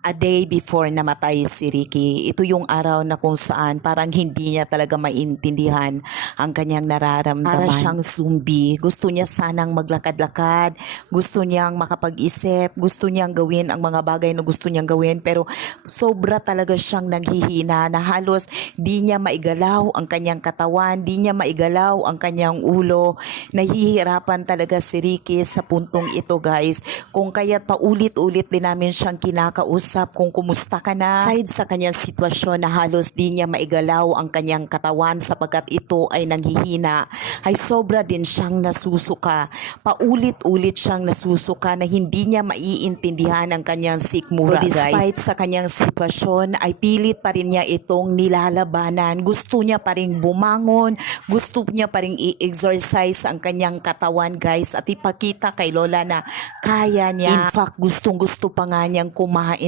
A day before namatay si Ricky, ito yung araw na kung saan parang hindi niya talaga maintindihan ang kanyang nararamdaman. Para siyang zombie. Gusto niya sanang maglakad-lakad, gusto niyang makapag-isip, gusto niyang gawin ang mga bagay na gusto niyang gawin, pero sobra talaga siyang naghihina na halos di niya maigalaw ang kanyang katawan, di niya maigalaw ang kanyang ulo. Nahihirapan talaga si Ricky sa puntong ito, guys. Kung kaya't paulit-ulit din namin siyang kinakausap kung kumusta ka na. Aside sa kanyang sitwasyon na halos di niya maigalaw ang kanyang katawan sapagkat ito ay nanghihina, ay sobra din siyang nasusuka. Paulit-ulit siyang nasusuka na hindi niya maiintindihan ang kanyang sikmura, guys. Despite sa kanyang sitwasyon, ay pilit pa rin niya itong nilalabanan. Gusto niya pa rin bumangon, gusto niya pa rin i-exercise ang kanyang katawan, guys, at ipakita kay Lola na kaya niya. In fact, gustong-gusto pa nga niyang kumain